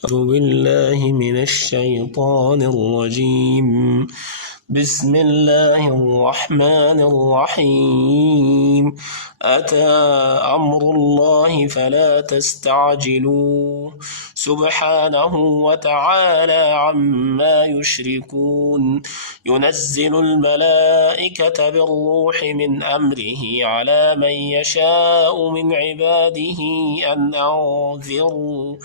أعوذ بالله من الشيطان الرجيم. بسم الله الرحمن الرحيم. أتى أمر الله فلا تستعجلوه سبحانه وتعالى عما يشركون. ينزل الملائكة بالروح من أمره على من يشاء من عباده أن أنذروا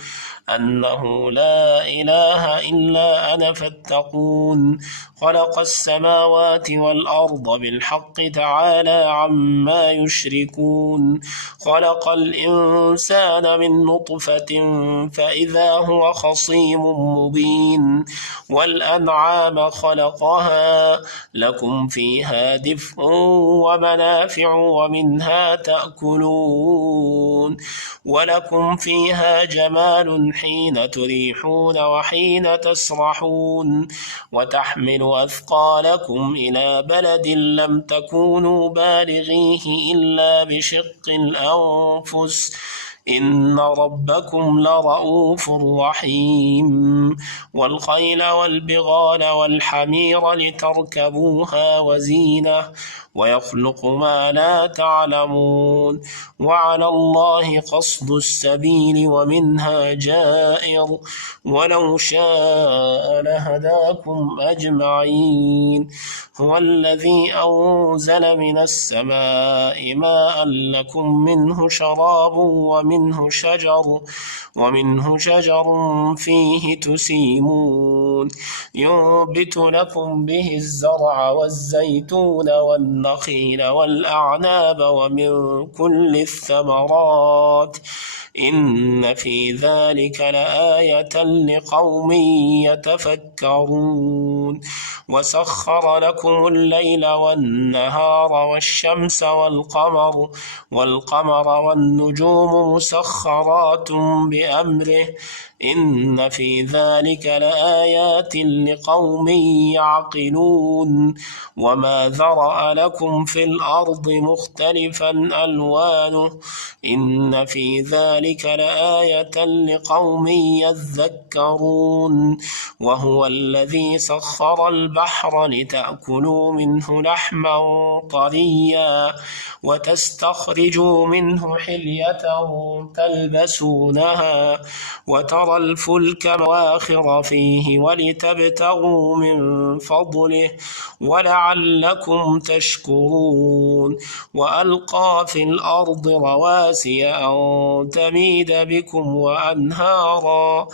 أنه لا إله إلا أنا فاتقون. خلق السماوات والأرض بالحق تعالى عما يشركون. خلق الإنسان من نطفة فإذا هو خصيم مبين. والأنعام خلقها لكم فيها دفء ومنافع ومنها تأكلون. ولكم فيها جمال حين تريحون وحين تسرحون. وتحمل أثقالكم إلى بلد لم تكونوا بالغيه إلا بشق الأنفس إن ربكم لرؤوف رحيم. والخيل والبغال والحمير لتركبوها وزينة ويخلق ما لا تعلمون. وعلى الله قصد السبيل ومنها جائر ولو شاء لهداكم أجمعين. هو الذي أنزل من السماء ماء لكم منه شراب ومنه شجر فيه تسيمون. ينبت لكم به الزرع والزيتون والنخيل والأعناب ومن كل الثمرات إن في ذلك لآية لقوم يتفكرون. وسخر لكم الليل والنهار والشمس والقمر والنجوم مسخرات بأمره إن في ذلك لآيات لقوم يعقلون. وما ذرأ لكم في الأرض مختلفا ألوانه إن في ذلك لآية لقوم يذكرون. وهو الذي سخر البحر لتأكلوا منه لحما طريا وتستخرجوا منه حلية تلبسونها وترى الفلك مواخر فيه ولتبتغوا من فضله ولعلكم تشكرون. وألقى في الأرض رواسي أن تميد بكم وأنهارا